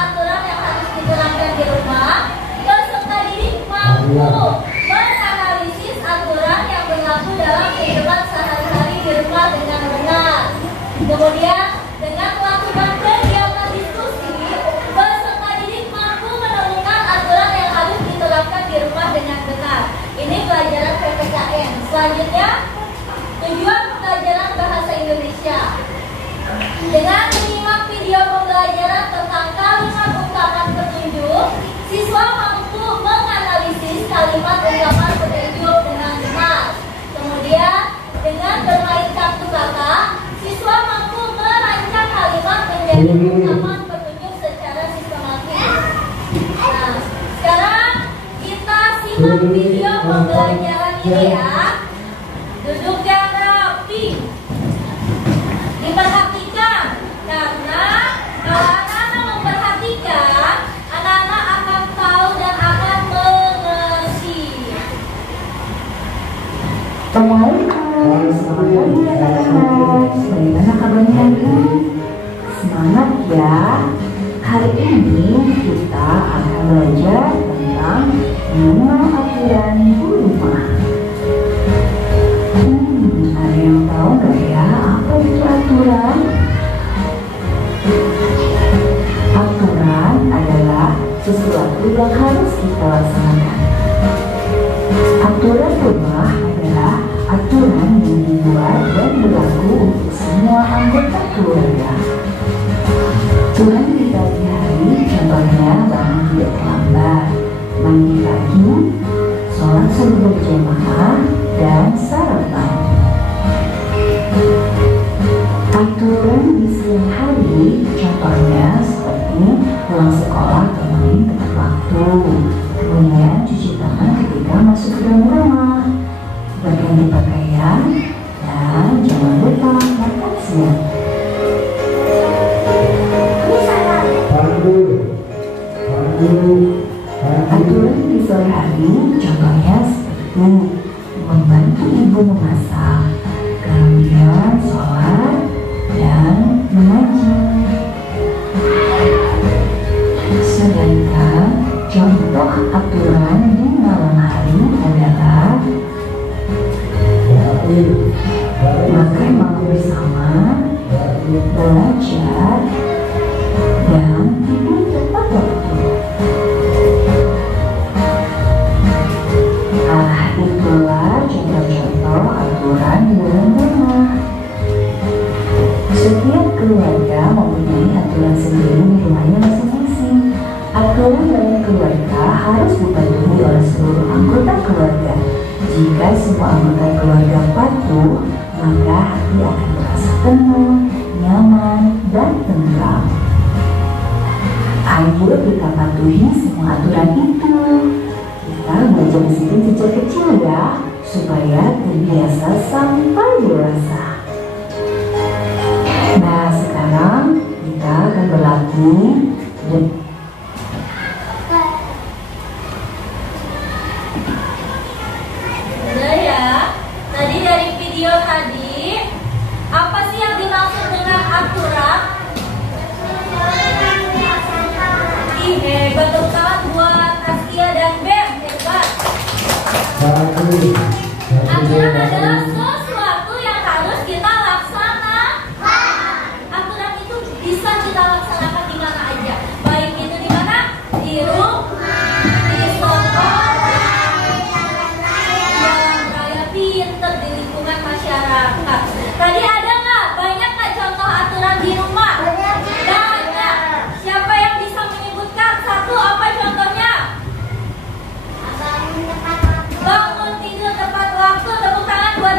aturan yang harus diterapkan di rumah, peserta didik mampu menganalisis aturan yang berlaku dalam kehidupan sehari-hari di rumah dengan benar. Kemudian dengan melakukan kegiatan diri ya. Duduk yang rapi. Diperhatikan, karena kalau anak-anak memperhatikan, anak-anak akan tahu dan akan mengerti. Assalamualaikum, selamat pagi anak-anak. Bagaimana kabarnya hari ini? Semangat ya. Hari ini kita akan belajar tentang 5 aturan di rumah. Ada yang tahu nggak ya apa itu aturan? Aturan adalah sesuatu yang harus kita laksanakan. Aturan rumah adalah aturan yang dibuat dan berlaku untuk semua anggota keluarga. Aturan di pagi hari contohnya bangun tidak terlambat, mandi pagi, sholat subuh berjamaah, dan sarapan. Aturan di siang hari contohnya seperti pulang sekolah kembali tepat waktu, kemudian cuci tangan ketika masuk ke dalam rumah, berganti pakaian, dan jangan lupa makan siang. Aturan di sore hari contohnya seperti membantu ibu memasak, kemudian sholat dan mengaji. Sedangkan contoh aturan di malam hari adalah makan malam bersama, belajar, dan tidur tepat waktu. Itulah contoh-contoh aturan di dalam rumah. Setiap keluarga mempunyai aturan sendiri di rumahnya masing-masing. Aturan dalam keluarga harus dipatuhi oleh seluruh anggota keluarga. Jika semua anggota keluarga patuh, maka hati akan merasa tenang, nyaman, dan tentram. Ayo kita patuhi semua aturan itu. Kita belajar disiplin sejak kecil ya, supaya terbiasa sampai dewasa. Nah, sekarang kita akan berlatih. Udah ya, tadi dari video tadi, apa sih yang dimaksud dengan aturan? Hebat, tepuk tangan buat Askia dan Beb, hebat. Aturan adalah sesuatu yang harus kita laksanakan. Aturan itu bisa kita laksanakan di mana aja, baik itu di mana, di rumah, di sekolah, jalan raya, pinter, di lingkungan masyarakat. Tadi ada nggak? Banyak nggak contoh aturan di rumah? Banyak. Siapa yang bisa menyebutkan satu? Apa contohnya? Bangun tidur tepat waktu. Tepuk tangan buat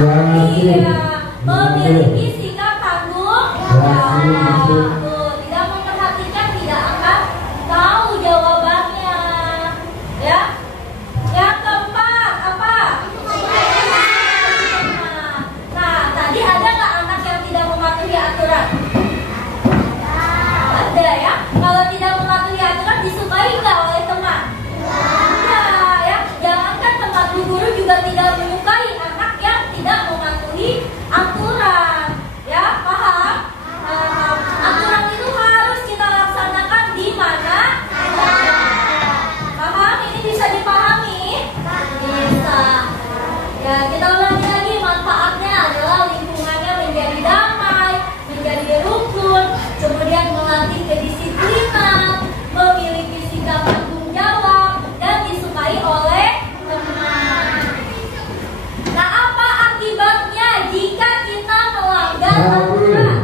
Iya, memiliki sikap tanggung jawab. Tuh, tidak memperhatikan tidak akan tahu jawabannya. Ya. Yang keempat apa? Nah, tadi ada nggak anak yang tidak mematuhi aturan? Ada ya. Kalau tidak mematuhi aturan disukai nggak oleh teman? Ya. Jangankan tempat guru juga tidak menyukai anak yang tidak mematuhi aturan. Ya, paham? Aturan itu harus kita laksanakan di mana? Paham? Ini bisa dipahami? Bisa. Ya, kita ulangi lagi, manfaatnya adalah lingkungannya menjadi damai, menjadi rukun, kemudian melatih kedisiplinan, memiliki sikap tanggung jawab, dan disukai oleh teman. Nah, apa akibatnya jika kita melanggar aturan?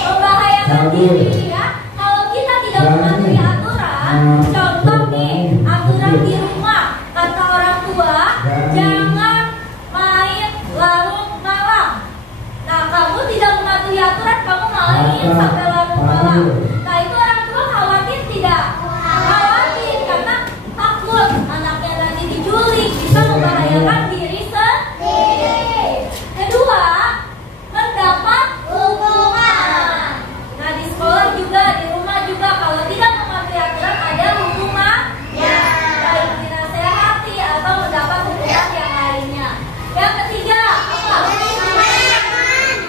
Membahayakan diri ya. Kalau kita tidak mematuhi aturan, contoh nih, aturan di rumah, kata orang tua, jangan main larut malam. Nah, kamu tidak mematuhi aturan, kamu main sampai larut malam. Nah, itu orang tua khawatir tidak? Khawatir, karena takut anaknya nanti diculik, bisa membahayakan diri sendiri. Kedua, mendapat hukuman. Nah, di sekolah juga, di rumah juga, kalau tidak mematuhi aturan ada hukuman. Ya, baik dinasehati atau mendapat hukuman yang lainnya. Yang ketiga, apa?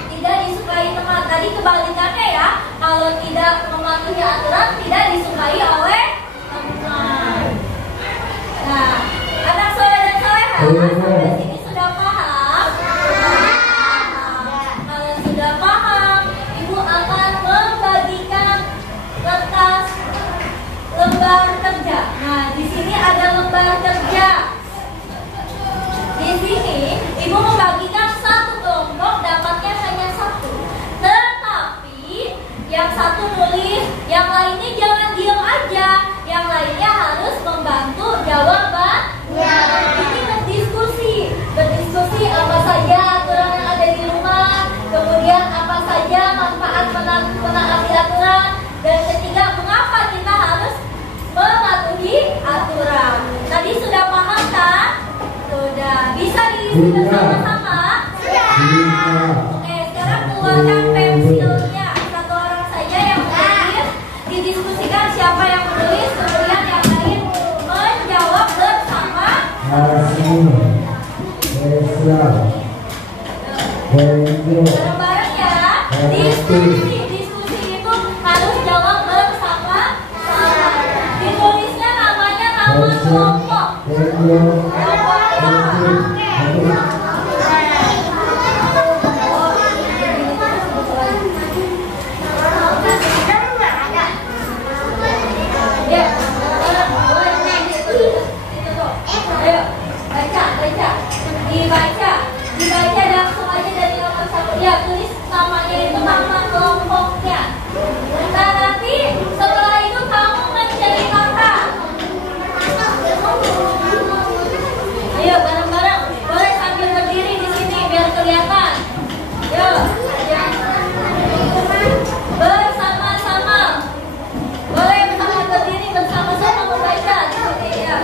Tidak disukai teman. Tadi kebalikannya ya. Kalau tidak mematuhi aturan, tidak disukai oleh teman. Nah, anak soleh dan soleha, sampai sini sudah paham? Kalau sudah paham, Ibu akan membagikan kertas lembar kerja. Nah, di sini ada lembar kerja. Di sini Ibu membagikan satu kelompok, dapatnya hanya satu. Tetapi yang satu nulis, yang lainnya jangan diam aja. Yang lainnya harus membantu jawabannya. Ini berdiskusi apa saja aturan yang ada di rumah, kemudian apa saja manfaat menaati aturan, dan ketiga mengapa kita harus mematuhi aturan. Tadi sudah paham kan? Sudah. Bisa diisi bersama-sama? Sudah. Oke, sekarang keluarkan pensilnya. Satu orang saja yang menulis, didiskusikan siapa yang menulis, kemudian yang lain menjawab bersama. Bareng-bareng ya. Diskusi itu harus jawab bersama. Ditulisnya namanya nama kelompok. Dibaca langsung aja dari nomor 1. Ya, tulis namanya itu nama kelompoknya. Nah, nanti setelah itu kamu menceritakan. Ayo bareng-bareng. Boleh sambil berdiri di sini biar kelihatan. Yuk, bersama-sama. Boleh sambil berdiri bersama-sama membaca di sini ya.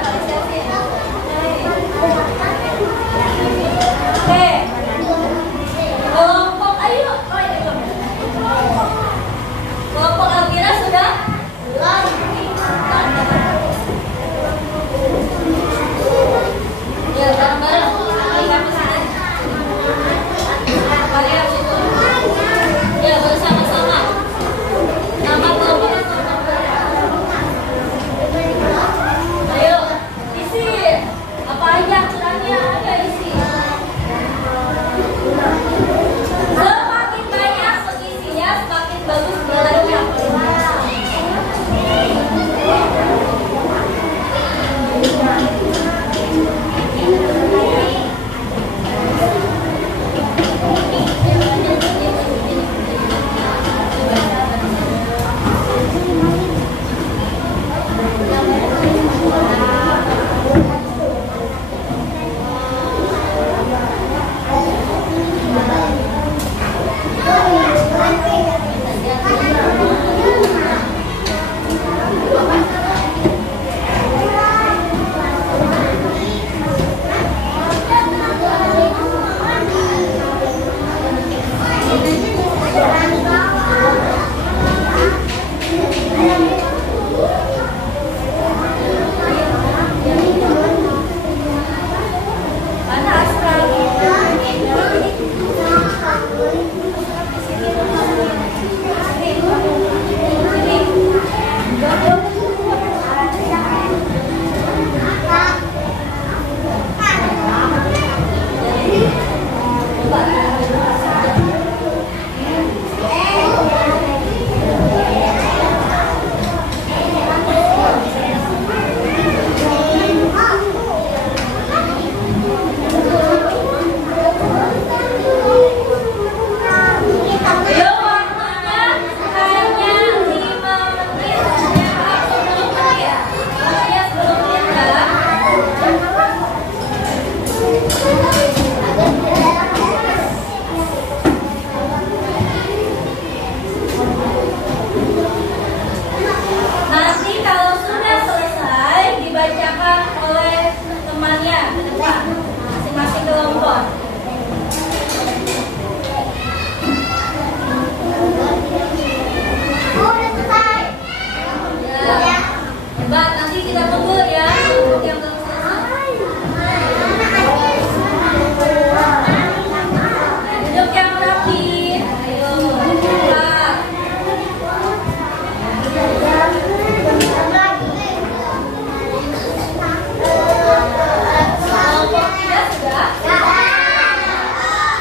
sudah?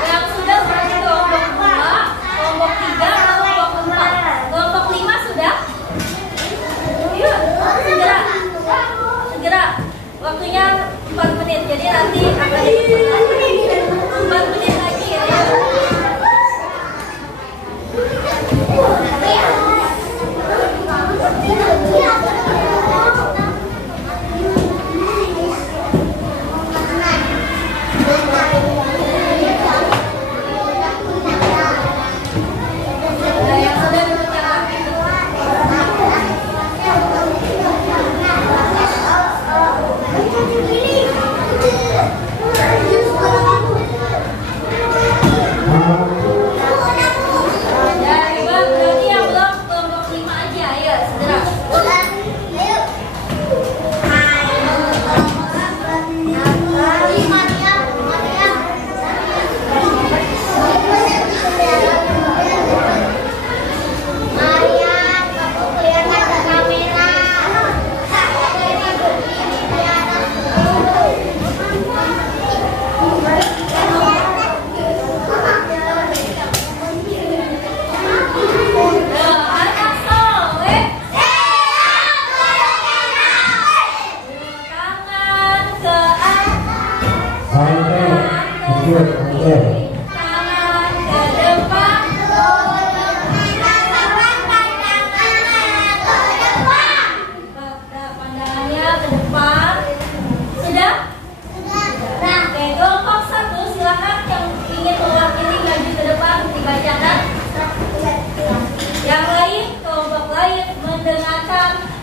Yang sudah berarti kelompok 2, kelompok 3, kelompok 4. Kelompok 5 sudah? Yuk, segera. Waktunya 4 menit. Jadi nanti akan 4 menit lagi ya.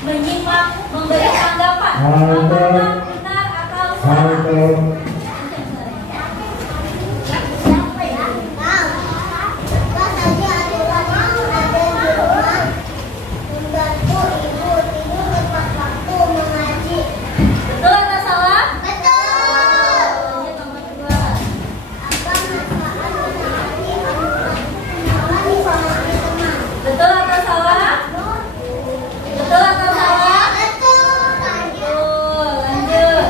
Menyimak, memberi tanggapan apakah benar atau salah. Betul atau salah? Betul atau salah? Betul atau salah? Betul. Lanjut.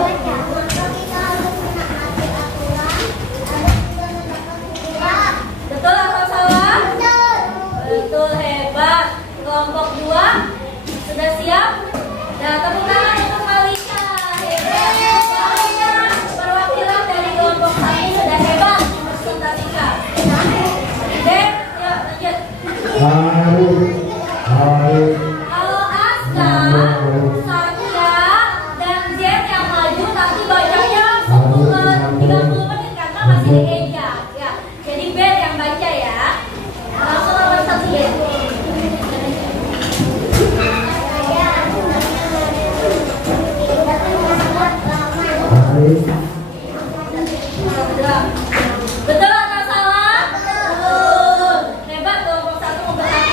Betul atau salah? Betul, hebat. Kelompok 2 sudah siap? Nah, tepuk tangan untuk Malika. Hebat. Malika perwakilan dari kelompok 1 sudah hebat presentasikan. Dan ya, lanjut. Kalau Aska, Satya, dan Zen yang maju nanti bacanya 30 menit karena masih dieja. Ya, jadi Ben yang baca ya. Langsung nomor 1 Ben. Betul atau salah? Betul. Hebat kelompok 1 memberkati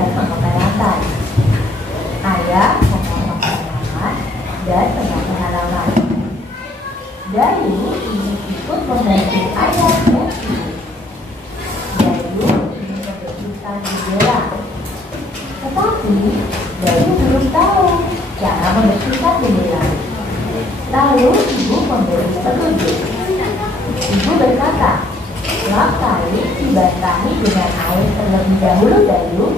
dan mengoper lantai. Ayah memotong tanaman dan menyapu halaman. Dayu ingin ikut membantu ayah dan ibu. Dayu ingin membersihkan jendela. Tetapi Dayu belum tahu cara membersihkan jendela. Lalu ibu memberi petunjuk. Ibu berkata, lap kain dibasahi dengan air terlebih dahulu Dayu.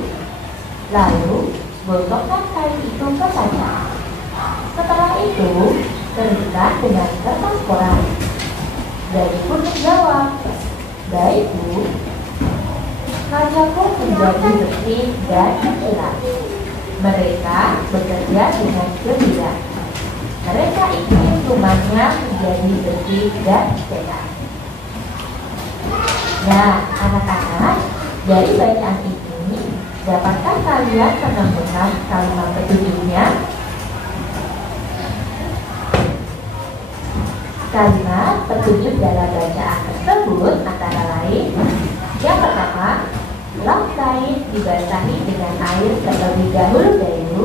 Lalu gosokkan kain itu ke kaca. Setelah itu terikat dengan kertas koran. Dayu pun menjawab, baik Bu. Kaca pun menjadi bersih dan kilat. Mereka bekerja dengan gembira. Mereka ingin rumahnya menjadi bersih dan sehat. Nah, anak-anak, dari bacaan ini, dapatkah kalian menemukan kalimat petunjuknya? Kalimat petunjuk dalam bacaan tersebut antara lain, yang pertama, lap kain dibasahi dengan air terlebih dahulu Dayu.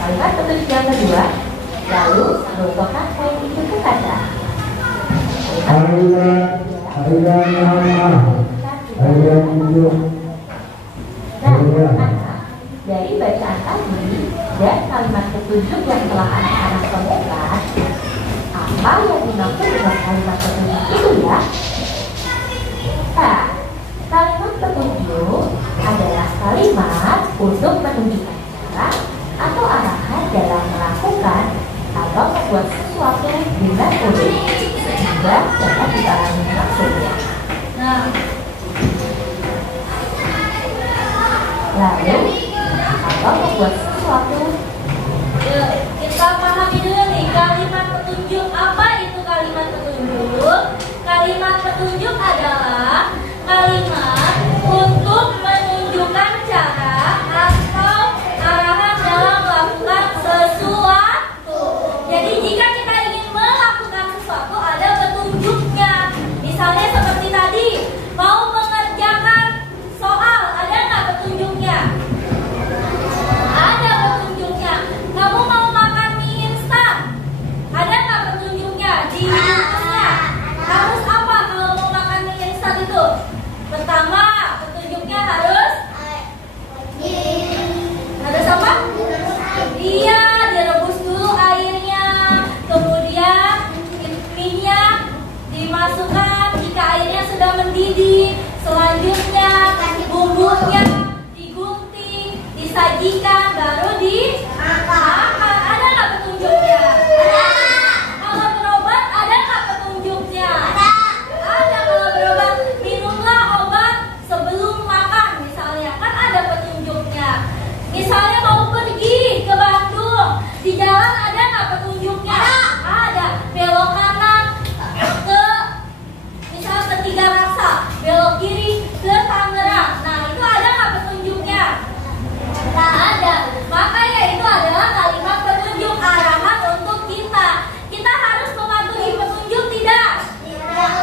Kalimat petunjuk yang kedua, lalu gosokkan kain itu ke kaca. Anak-anak, dari bacaan tadi dan kalimat petunjuk yang telah anak-anak temukan, apa yang dimaksud dengan kalimat petunjuk itu ya? Nah, kalimat petunjuk adalah kalimat untuk menunjukkan cara atau arahan dalam melakukan atau membuat sesuatu dengan unik sehingga dapat dipahami maksudnya. Nah, Lalu, atau membuat sesuatu. yuk, kita pahami dulu nih kalimat petunjuk. Apa itu kalimat petunjuk? Kalimat petunjuk adalah kalimat untuk menunjukkan cara atau arahan dalam melakukan sesuatu. Jadi jika kita ingin melakukan sesuatu ada petunjuknya. Misalnya seperti tadi, mau mengerjakan soal, ada nggak petunjuknya? Ada petunjuknya. Kamu mau makan mie instan, ada nggak petunjuknya di rumusnya? Harus apa kalau mau makan mie instan itu? Pertama, petunjuknya harus apa? Iya, direbus dulu airnya, kemudian minyak dimasukkan jika airnya sudah mendidih. Selanjutnya bumbunya digunting, disajikan, baru dimakan. Ada nggak petunjuknya? Kalau berobat ada nggak petunjuknya? Ada. Kalau berobat, minumlah obat sebelum makan misalnya, kan ada petunjuknya. Misalnya mau pergi ke Bandung, di jalan ada nggak petunjuknya? Ada. Belok kanan ke misalnya ke Tiga Raksa, belok kiri ke Tangerang. Nah, itu ada nggak petunjuknya? Nggak ada. Makanya itu adalah kalimat petunjuk, arahan untuk kita. Kita harus mematuhi petunjuk tidak?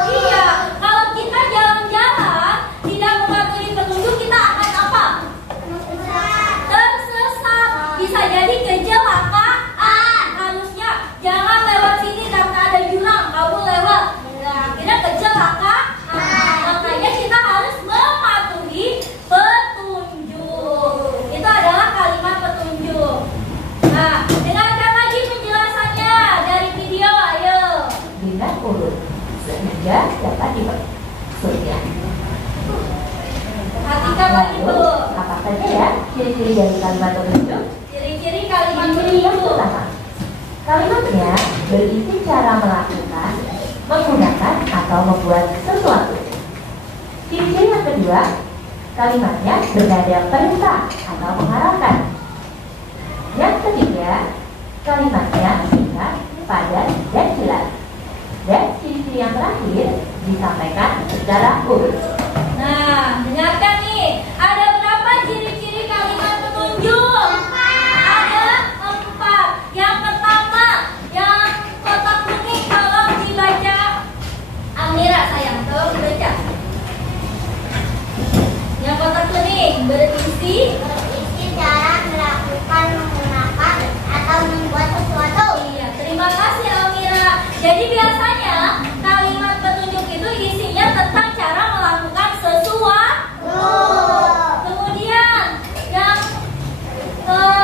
Iya. Kalau kita jalan-jalan tidak mematuhi petunjuk, kita akan apa? Tersesat. Bisa jadi kecelakaan. Harusnya jangan lewat sini karena ada jurang, kamu lewat. Nah, akhirnya kecelakaan. Makanya kita harus mematuhi petunjuk. Itu adalah kalimat petunjuk. Nah, dengarkan lagi penjelasannya dari video, ayo. Dengan urut sehingga dapat dimaksudnya. Perhatikan lagi Lalu, Bu. apa saja ya ciri-ciri dari kalimat petunjuk? Ciri-ciri kalimat Ciri yang petunjuk. pertama, kalimatnya berisi cara melakukan, menggunakan atau membuat sesuatu. Ciri-ciri yang kedua, kalimatnya bernada perintah atau mengarahkan. Yang ketiga, kalimatnya singkat, padat, dan jelas. Dan ciri-ciri yang terakhir disampaikan secara urut. Nah, dengarkan nih. Ada berapa ciri-ciri kalimat petunjuk? Ada 4. Yang pertama, yang kotak kuning tolong dibaca. Amira sayang, tolong dibaca. Yang kotak kuning berisi berisi cara melakukan, menggunakan, atau membuat sesuatu. Iya, terima kasih Elmira. Jadi biasanya kalimat petunjuk itu isinya tentang cara melakukan sesuatu. Kemudian yang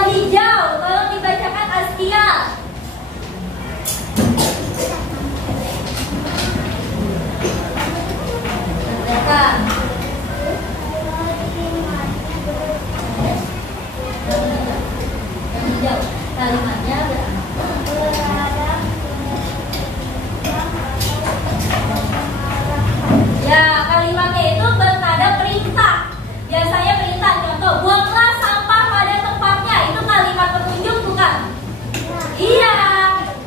hijau, tolong dibacakan Astia. Bacakan. Yang hijau, kalimatnya ya, kalimatnya itu bernada perintah. Biasanya perintah, contoh, buanglah sampah pada tempatnya. Itu kalimat petunjuk bukan? Iya,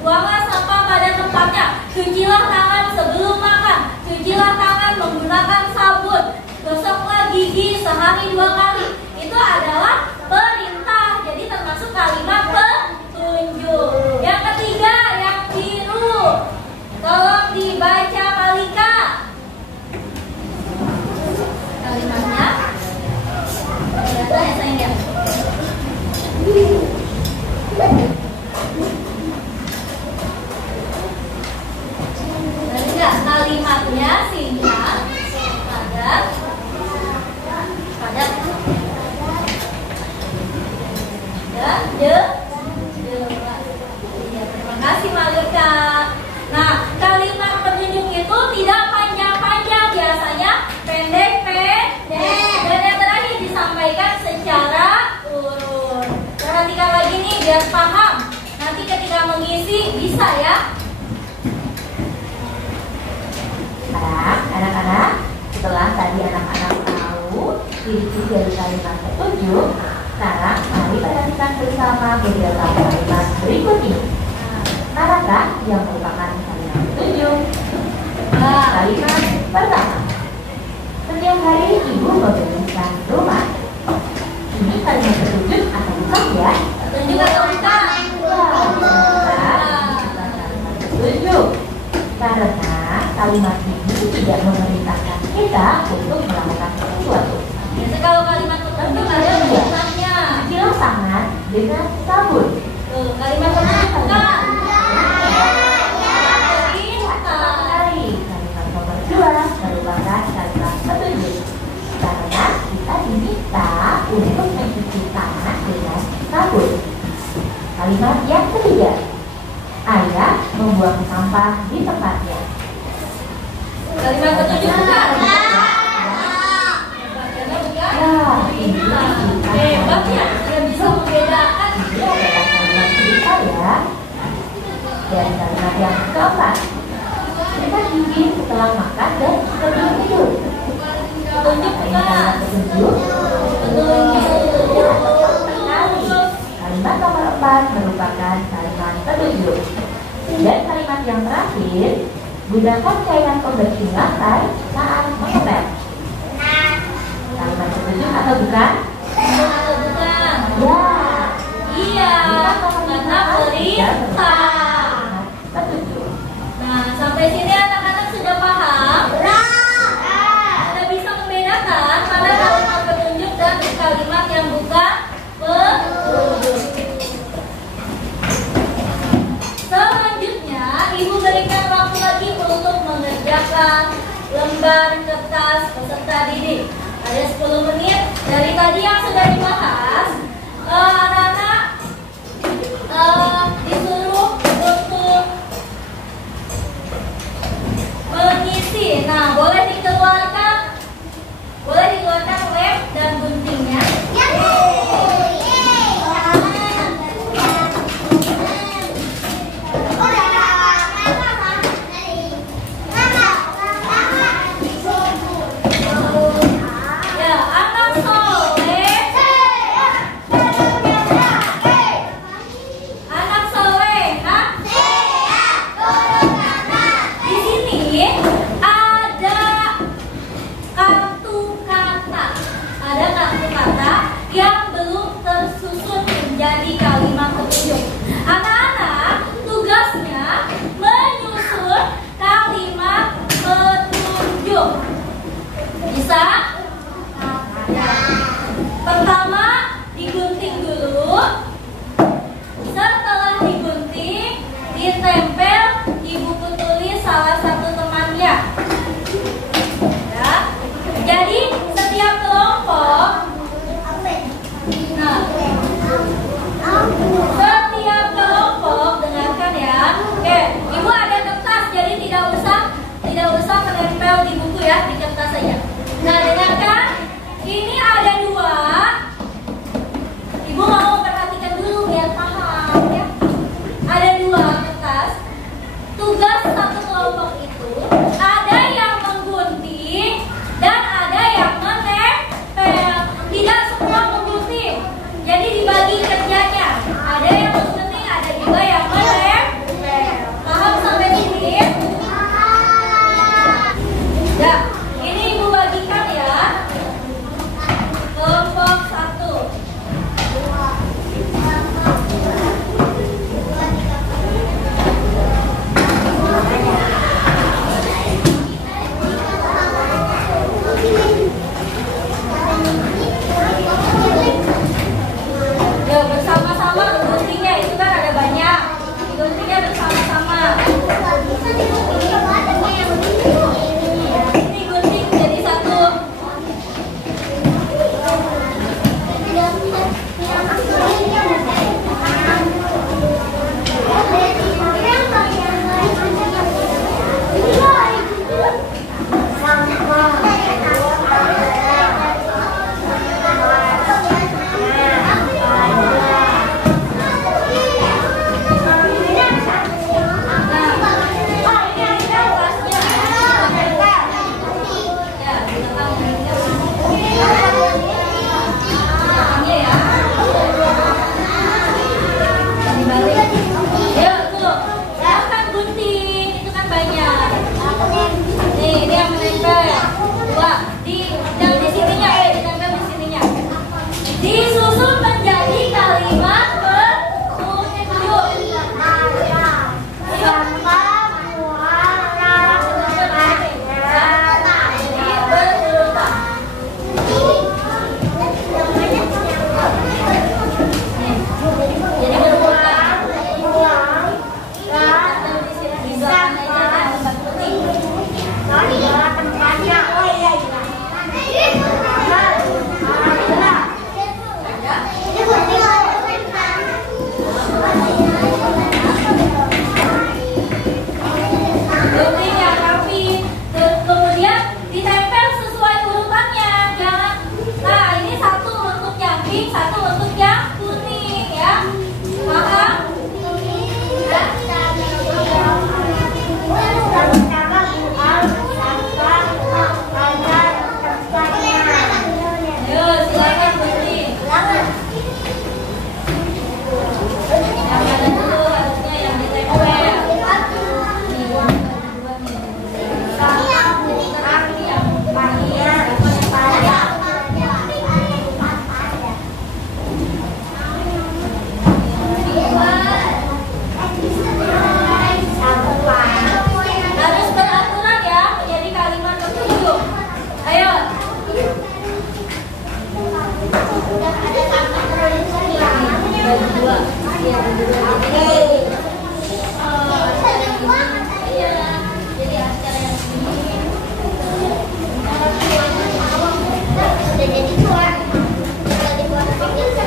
buanglah sampah pada tempatnya. Cucilah tangan sebelum makan. Cucilah tangan menggunakan sabun. Gosoklah gigi sehari 2 kali. Itu adalah perintah. Jadi termasuk kalimat petunjuk. Yang ketiga, yang biru. Tolong dibaca Malika. Kalimatnya kelihatan ya sayang ya. Enggak, kalimatnya singkat, padat. Dan jelas. Iya, terima kasih Malika. Nah, kalimat petunjuk itu tidak panjang-panjang, biasanya pendek-pendek. Dan yang terakhir disampaikan secara urut. Perhatikan lagi nih biar paham. Nanti ketika mengisi bisa ya. Anak-anak, setelah tadi anak-anak tahu isi dari kalimat petunjuk, sekarang mari perhatikan bersama beberapa kalimat berikut ini. Manakah yang merupakan kalimat petunjuk? Kalimat pertama, setiap hari ibu membersihkan rumah. Ini kalimat petunjuk atau bukan ya? Petunjuk atau bukan? Petunjuk. Karena kalimat ini tidak memerintahkan kita untuk melakukan sesuatu. Biasanya kalau kalimat petunjuk ada perintahnya. Cucilah tangan dengan sabun. Kalimat petunjuk bukan? Kalimat nomor 2 merupakan kalimat petunjuk. Karena kita diminta untuk mencuci tangan dengan sabun. Kalimat yang ketiga, ayah membuang sampah di tempatnya. Kalimat petunjuk bukan? Hebat ya, dia bisa membedakan. Ini adalah kalimat cerita ya. Dan kalimat yang keempat, kita gigi setelah makan dan sebelum tidur. Petunjuk bukan? Petunjuk. Kalimat nomor 4 merupakan kalimat petunjuk. Dan kalimat yang terakhir, gunakan cairan pembersih lantai saat mengepel. Kalimat petunjuk atau bukan? Atau bukan? Ya. Iya, karena perintah. Petunjuk. Nah, sampai sini anak-anak sudah paham? Sudah bisa membedakan mana kalimat petunjuk dan kalimat yang bukan petunjuk. Selanjutnya, Ibu berikan waktu lagi untuk mengerjakan lembar kertas peserta didik. Ada 10 menit. Dari tadi yang sudah dibahas, anak-anak disuruh untuk mengisi. Nah, boleh dikeluarkan lem dan guntingnya. Ya, anak soleh Disusun menjadi kalimat penunjuk. Kemudian ditempel sesuai urutannya. Jangan, nah ini satu untuk yang pink, satu untuk yang kuning ya. Maka ayo silakan Putri. Yang mana dulu harusnya yang ditempel. Harus beraturan ya, menjadi kalimat petunjuk. Ayo.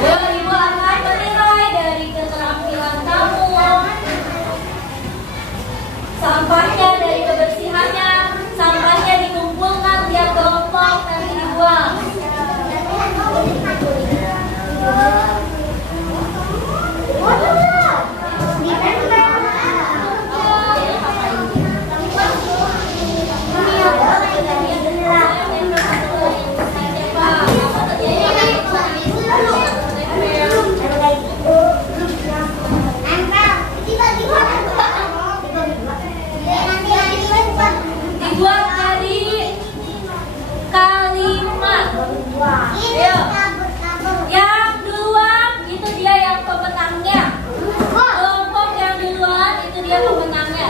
Ibu akan menilai dari keterampilan kamu, sampahnya dari kebersihannya, sampahnya dikumpulkan tiap kelompok nanti dibuang. Dibuat dari kalimat. Ayo. Yang duluan itu dia yang pemenangnya. Kelompok yang duluan itu dia pemenangnya.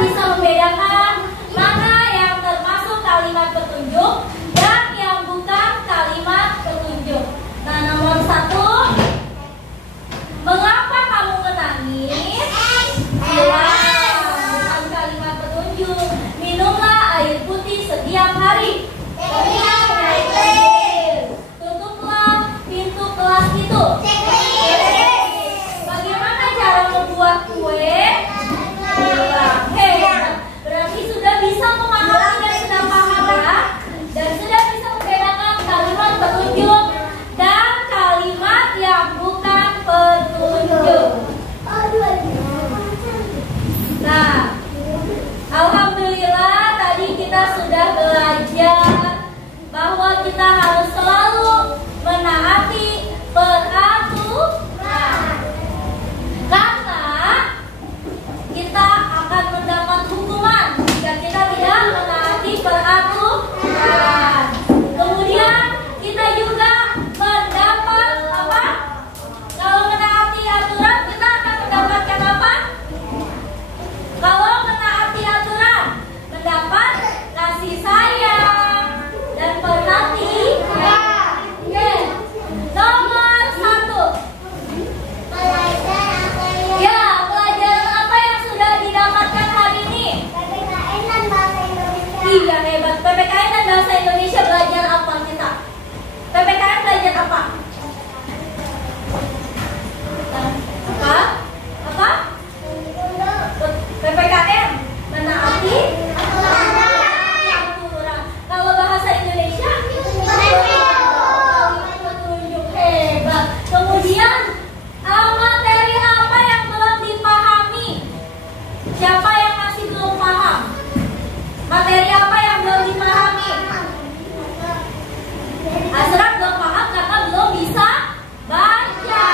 bisa membedakan mana yang termasuk kalimat petunjuk dan yang bukan kalimat petunjuk? Nah, nomor 1, mengapa kamu menangis? Bukan kalimat petunjuk. Minumlah air putih setiap hari. Tutuplah pintu kelas itu. Bagaimana cara membuat kue? Berarti sudah bisa memahami dan sudah paham ya? Dan sudah bisa membedakan kalimat petunjuk dan kalimat yang bukan petunjuk. Nah, alhamdulillah tadi kita sudah belajar bahwa kita harus selalu menaati peraturan. Karena kita akan mendapat hukuman jika kita tidak menaati peraturan. Kemudian kita juga mendapat apa? Kalau menaati aturan kita akan mendapatkan apa? Kalau menaati aturan mendapat kasih sayang dan perhatian. Nomor 1. Ya, pelajaran apa yang sudah didapatkan hari ini? PPKN dan Bahasa Indonesia. Iya, hebat. PPKN dan Bahasa Indonesia belajar apa kita? PPKN belajar apa? Apa? Apa? PPKN menaati aturan. Kalau bahasa Indonesia petunjuk, hebat. Kemudian materi apa yang belum dipahami? Siapa yang masih belum paham? Materi apa yang belum dipahami? Asraf belum paham karena belum bisa baca.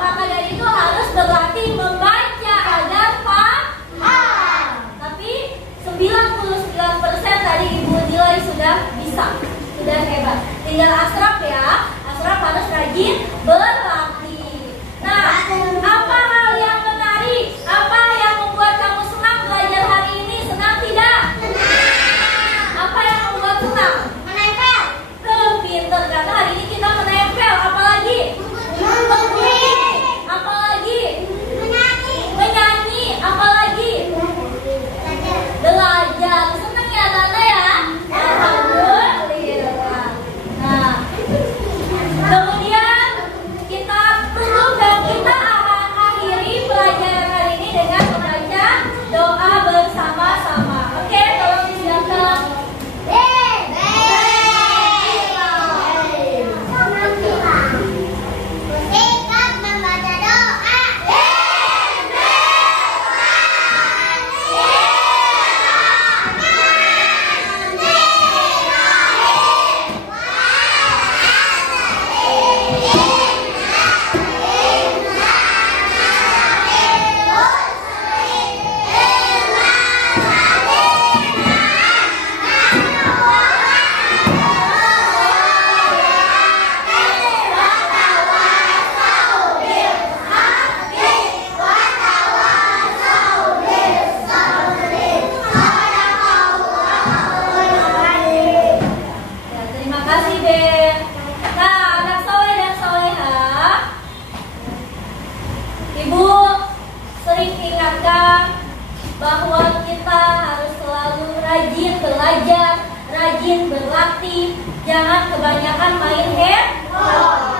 Maka dari itu harus berlatih membaca agar paham. Tapi 99% tadi Ibu nilai sudah bisa, sudah hebat. Tinggal Asraf ya, Asraf harus rajin berlatih. Nah, apa hal yang menarik? Apa yang membuat kamu senang belajar hari ini? Senang tidak? Apa yang membuat senang? Menempel. Pinter, karena hari ini kita menempel. Apalagi? Menggunting. Apalagi? Menyanyi. Apalagi? Belajar. Senang ya Nana ya? Alhamdulillah. Nah, kemudian kita tutup dan kita akan akhiri pelajaran hari ini dengan membaca doa bersama-sama. Oke, tolong disiapkan. Sikap membaca doa. Ya, terima kasih Ben. Nah, anak soleh dan soleha, Ibu sering ingatkan bahwa kita harus selalu rajin belajar, rajin berlatih, jangan kebanyakan main handphone.